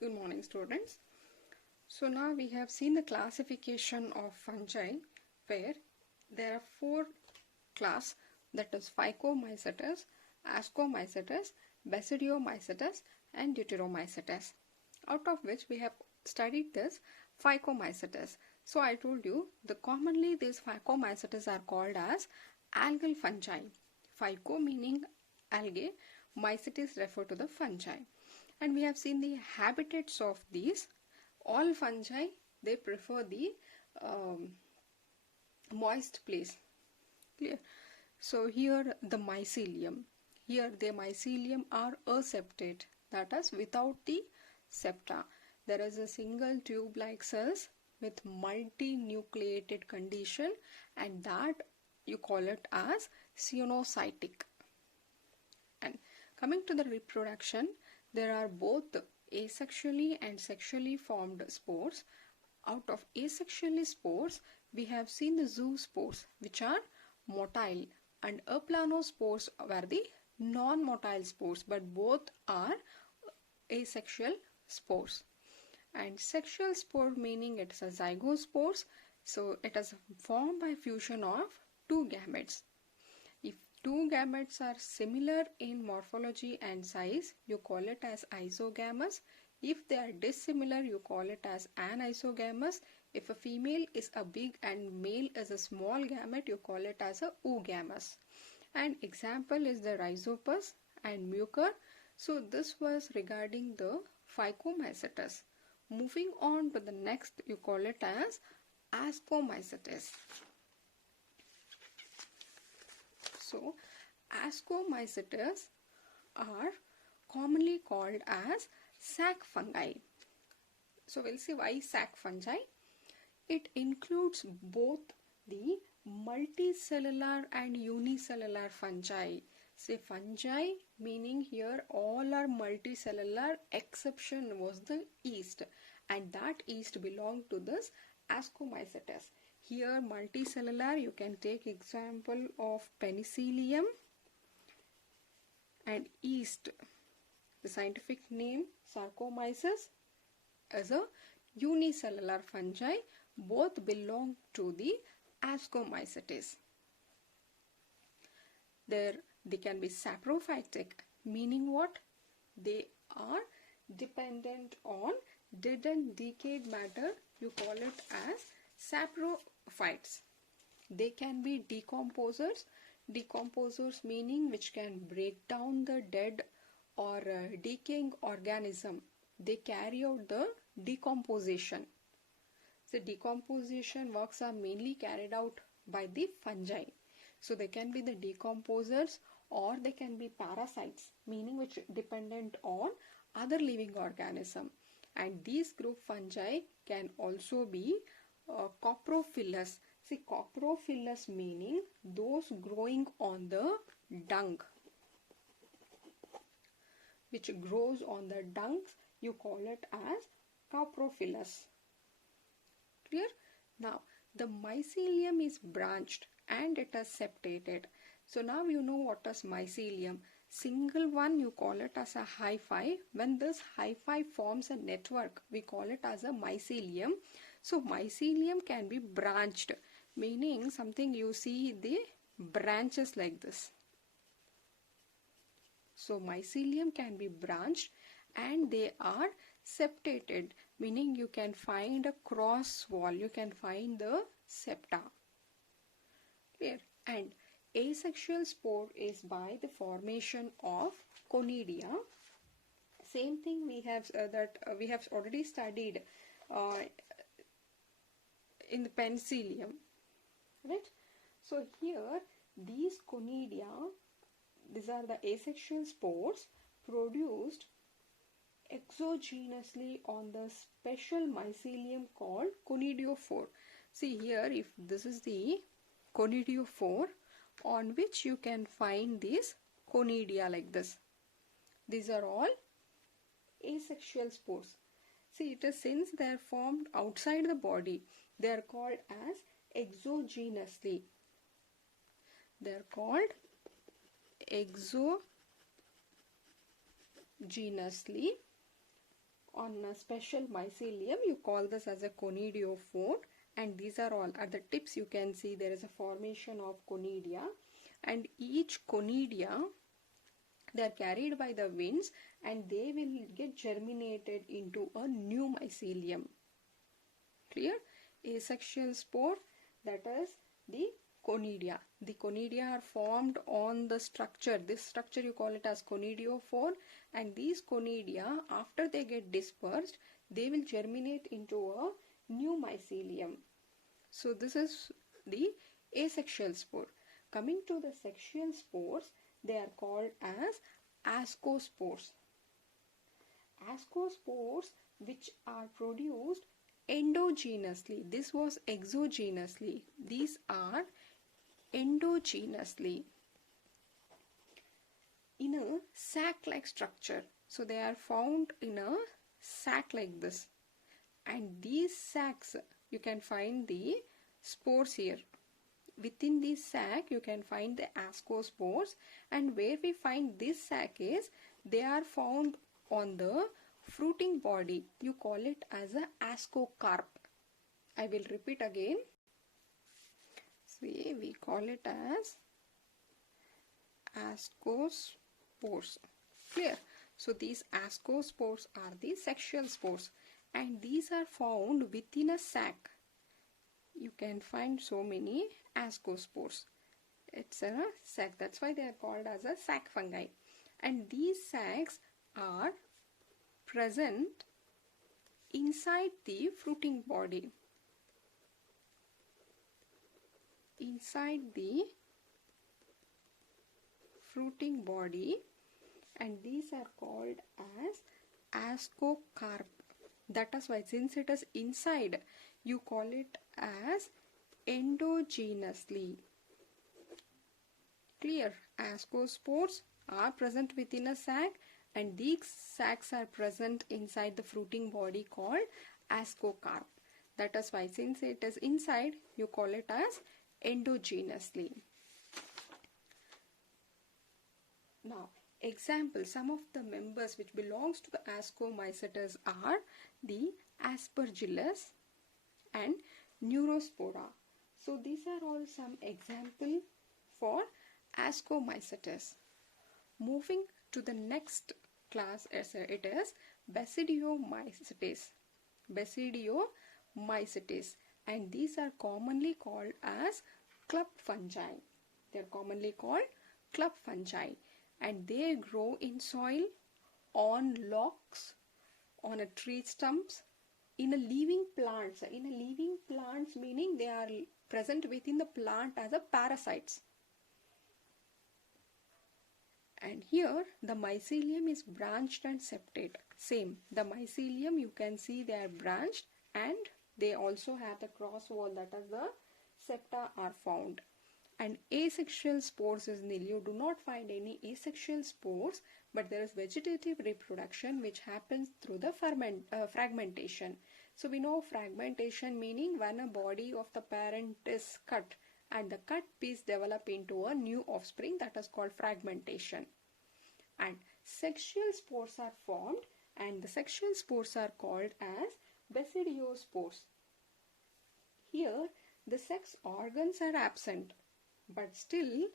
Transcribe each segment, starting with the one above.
Good morning, students. So now we have seen the classification of fungi where there are four class, that is Phycomycetes, Ascomycetes, Basidiomycetes and Deuteromycetes. Out of which we have studied this Phycomycetes. So I told you commonly these Phycomycetes are called as algal fungi. Phyco meaning algae, mycetes refer to the fungi. And we have seen the habitats of these. All fungi, they prefer the moist place. Clear? So here the mycelium. Here the mycelium are aseptate, that is without the septa. There is a single tube-like cells with multinucleated condition, and that you call it as cyanocytic. And coming to the reproduction, there are both asexually and sexually formed spores. Out of asexually spores, we have seen the zoospores, which are motile, and aplanospores were the non-motile spores, but both are asexual spores. And sexual spore meaning it is a zygospores, so it is formed by fusion of two gametes. If two gametes are similar in morphology and size, you call it as isogamous. If they are dissimilar, you call it as anisogamous. If a female is a big and male is a small gamete, you call it as a oogamous. And example is the Rhizopus and Mucor. So this was regarding the Phycomycetes. Moving on to the next, you call it as Ascomycetes. So Ascomycetes are commonly called as sac fungi. So we'll see why sac fungi. It includes both the multicellular and unicellular fungi. Say fungi meaning here all are multicellular, exception was the yeast, and that yeast belonged to this Ascomycetes. Here multicellular, you can take example of penicillium, and yeast, the scientific name Saccharomyces, is a unicellular fungi. Both belong to the Ascomycetes. They can be saprophytic, meaning what? They are dependent on dead and decayed matter. You call it as saprophytes. They can be decomposers. Decomposers meaning which can break down the dead or decaying organism. They carry out the decomposition. So decomposition works are mainly carried out by the fungi. So they can be the decomposers or they can be parasites, meaning which dependent on other living organism. And these group fungi can also be coprophilous. See, coprophilous meaning those growing on the dung, which grows on the dung, you call it as coprophilous. Clear? Now the mycelium is branched and it is septated. So now you know what is mycelium. Single one, you call it as a hyphae. When this hyphae forms a network, we call it as a mycelium. So mycelium can be branched, meaning something you see the branches like this. So mycelium can be branched and they are septated, meaning you can find a cross wall, you can find the septa. Clear? And asexual spore is by the formation of conidia. Same thing we have we have already studied in the penicillium, right? So here these conidia, these are the asexual spores produced exogenously on the special mycelium called conidiophore. See here, if this is the conidiophore on which you can find these conidia like this. These are all asexual spores. See, it is since they are formed outside the body, they are called as exogenously. They are called exogenously on a special mycelium. You call this as a conidiophore, and these are all at the tips. You can see there is a formation of conidia, and each conidia, they are carried by the winds and they will get germinated into a new mycelium. Clear? Asexual spore, that is the conidia. The conidia are formed on the structure. This structure you call it as conidiophore, and these conidia, after they get dispersed, they will germinate into a new mycelium. So this is the asexual spore. Coming to the sexual spores, they are called as ascospores. Ascospores, which are produced endogenously. This was exogenously. These are endogenously in a sac-like structure. So they are found in a sac like this. And these sacs, you can find the spores here. Within this sac, you can find the ascospores, and where we find this sac is, they are found on the fruiting body. You call it as a ascocarp. I will repeat again. See, we call it as ascospores. Clear? So these ascospores are the sexual spores, and these are found within a sac. You can find so many ascospores. It's a sac. That's why they are called as a sac fungi. And these sacs are present inside the fruiting body. Inside the fruiting body, and these are called as ascocarp. That is why, since it is inside, you call it as endogenously. Clear? Ascospores are present within a sac, and these sacs are present inside the fruiting body called ascocarp. That is why, since it is inside, you call it as endogenously. Now, example, some of the members which belongs to the ascomycetes are the Aspergillus and Neurospora. So these are all some example for ascomycetes. Moving to the next class, it is Basidiomycetes. Basidiomycetes, and these are commonly called as club fungi. They are commonly called club fungi, and they grow in soil, on logs, on a tree stumps, in a living plants. In a living plants meaning they are present within the plant as a parasites. And here the mycelium is branched and septate. Same, the mycelium you can see they are branched, and they also have the cross wall, that is the septa are found. And asexual spores is nil. You do not find any asexual spores, but there is vegetative reproduction which happens through the fragmentation. So we know fragmentation meaning when a body of the parent is cut and the cut piece develop into a new offspring, that is called fragmentation. And sexual spores are formed, and the sexual spores are called as basidiospores. Here the sex organs are absent, but still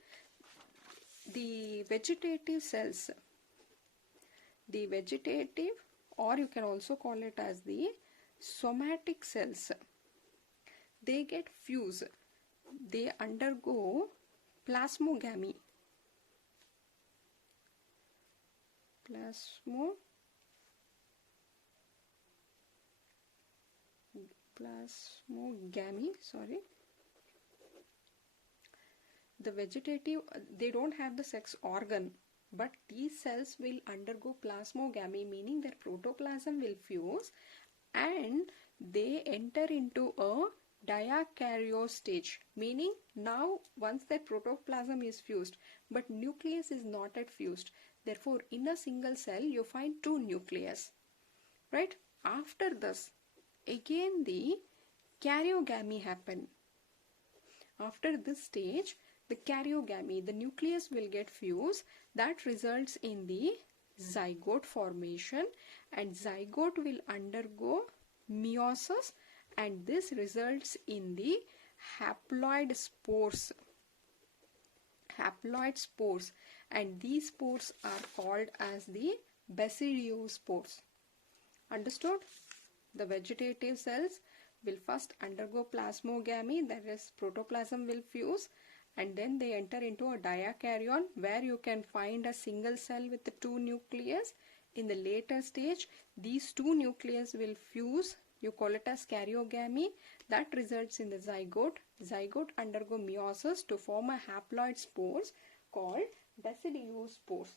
the vegetative cells, the vegetative, or you can also call it as the somatic cells, they get fused. They undergo plasmogamy. Plasmogamy, sorry. The vegetative, they don't have the sex organ, but these cells will undergo plasmogamy, meaning their protoplasm will fuse and they enter into a diakaryote stage, meaning now once their protoplasm is fused but nucleus is not yet fused, therefore in a single cell you find two nucleus, right? After this again the karyogamy happen. After this stage, the karyogamy, the nucleus will get fused, that results in the zygote formation, and zygote will undergo meiosis, and this results in the haploid spores. Haploid spores, and these spores are called as the basidiospores. Understood? The vegetative cells will first undergo plasmogamy, that is protoplasm will fuse, and then they enter into a diakaryon where you can find a single cell with the two nucleus. In the later stage, these two nucleus will fuse. You call it as karyogamy. That results in the zygote. Zygote undergo meiosis to form a haploid spores called basidiospores.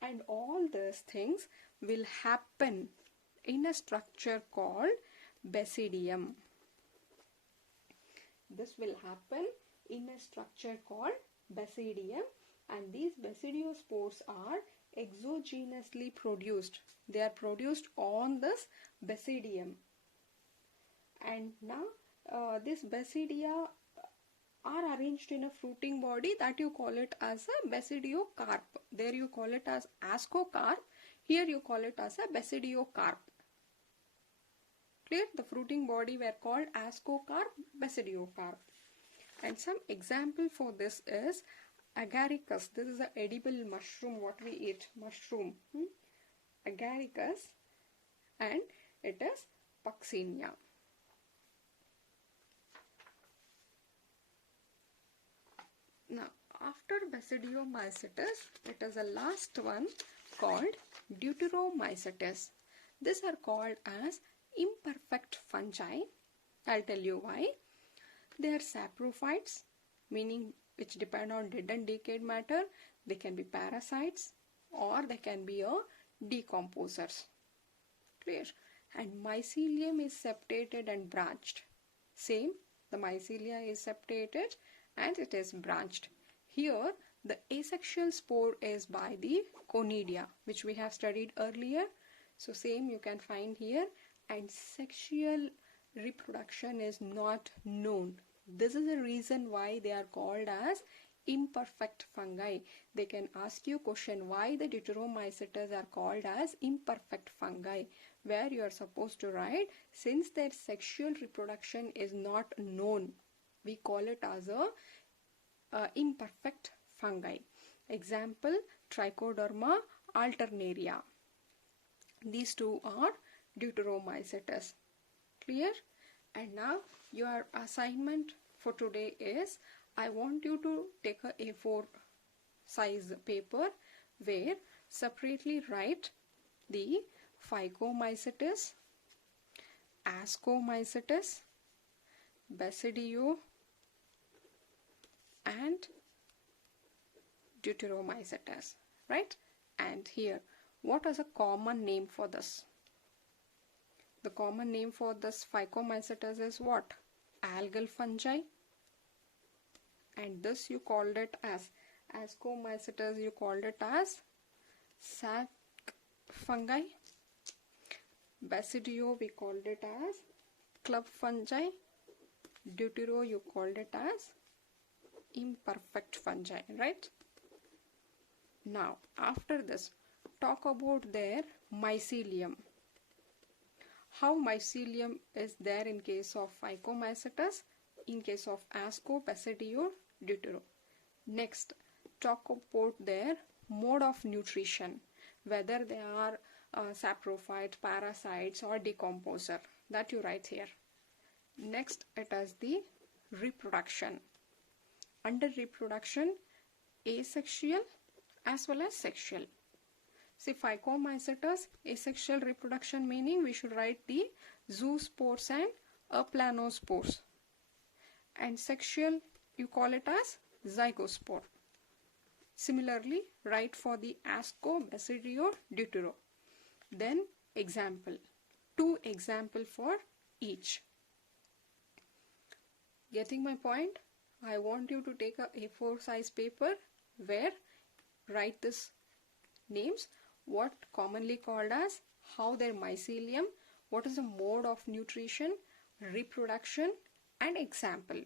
And all these things will happen in a structure called basidium. This will happen in a structure called basidium, and these basidiospores are exogenously produced. They are produced on this basidium. And now this basidia are arranged in a fruiting body that you call it as a basidiocarp. There you call it as ascocarp. Here you call it as a basidiocarp. Clear? The fruiting body were called ascocarp, basidiocarp. And some example for this is agaricus. This is an edible mushroom, what we eat, mushroom. Agaricus, and it is Puccinia. Now, after basidiomycetes, it is a last one called deuteromycetes. These are called as imperfect fungi. I'll tell you why. They are saprophytes, meaning which depend on dead and decayed matter. They can be parasites or they can be a decomposers. Clear? And mycelium is septated and branched. Same, the mycelia is septated and it is branched. Here, the asexual spore is by the conidia, which we have studied earlier. So same you can find here, and sexual reproduction is not known. This is the reason why they are called as imperfect fungi. They can ask you question why the deuteromycetes are called as imperfect fungi, where you are supposed to write since their sexual reproduction is not known, we call it as a imperfect fungi. Example, Trichoderma alternaria. These two are deuteromycetes. Clear? And now your assignment for today is, I want you to take a A4 size paper where separately write the Phycomycetes, Ascomycetes, Basidio and Deuteromycetes, right? And here, what is a common name for this? The common name for this Phycomycetes is what? Algal fungi. And this you called it as Ascomycetes, you called it as sac fungi. Basidio we called it as club fungi. Deutero you called it as imperfect fungi, right? Now after this, talk about their mycelium. How mycelium is there in case of Phycomycetes, in case of Asco, Basidio, Deutero. Next, talk about their mode of nutrition, whether they are saprophytes, parasites or decomposer, that you write here. Next, it is the reproduction. Under reproduction, asexual as well as sexual. See, Phycomycetes, asexual reproduction meaning we should write the zoospores and aplanospores. And sexual, you call it as zygospore. Similarly, write for the Asco, Basidio, Deutero. Then example. 2 example for each. Getting my point? I want you to take a A4 size paper where write this names, what commonly called as, how their mycelium, what is the mode of nutrition, reproduction and example.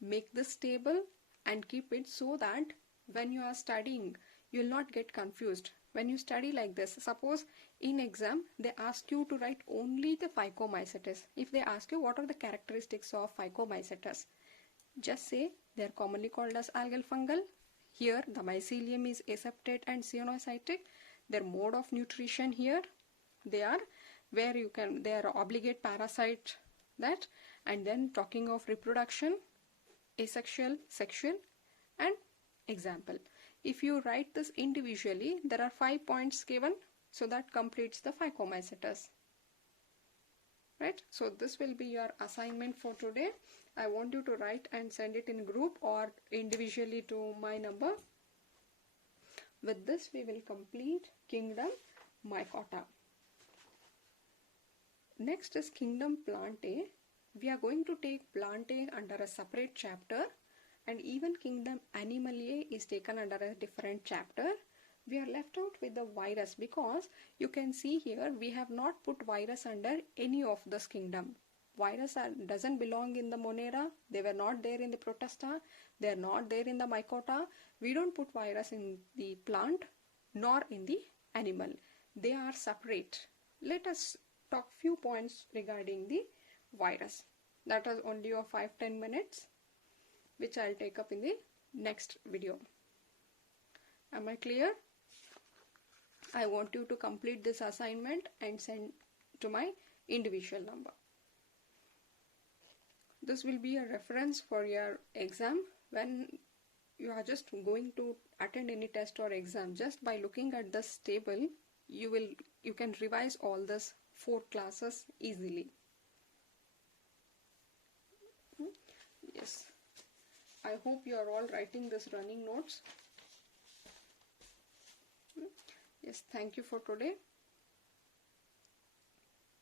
Make this table and keep it so that when you are studying, you will not get confused. when you study like this, suppose in exam they ask you to write only the phycomycetes. If they ask you what are the characteristics of phycomycetes, just say they are commonly called as algal fungal. Here the mycelium is aseptate and cyanocytic. Their mode of nutrition here, they are they are obligate parasite, that. And then talking of reproduction, asexual, sexual, and example. If you write this individually, there are 5 points given, so that completes the phycomycetes. Right? So this will be your assignment for today. I want you to write and send it in group or individually to my number. With this, we will complete kingdom mycota. Next is kingdom plantae. We are going to take plantae under a separate chapter, and even kingdom animaliae is taken under a different chapter. We are left out with the virus because you can see here we have not put virus under any of this kingdom. Virus doesn't belong in the Monera. They were not there in the Protista. They are not there in the mycota. We don't put virus in the plant nor in the animal. They are separate. Let us talk few points regarding the virus. That is only of 5-10 minutes, which I'll take up in the next video. Am I clear? I want you to complete this assignment and send to my individual number. This will be a reference for your exam when you are just going to attend any test or exam. Just by looking at this table, you can revise all this 4 classes easily. Yes. I hope you are all writing this running notes. Yes, thank you for today.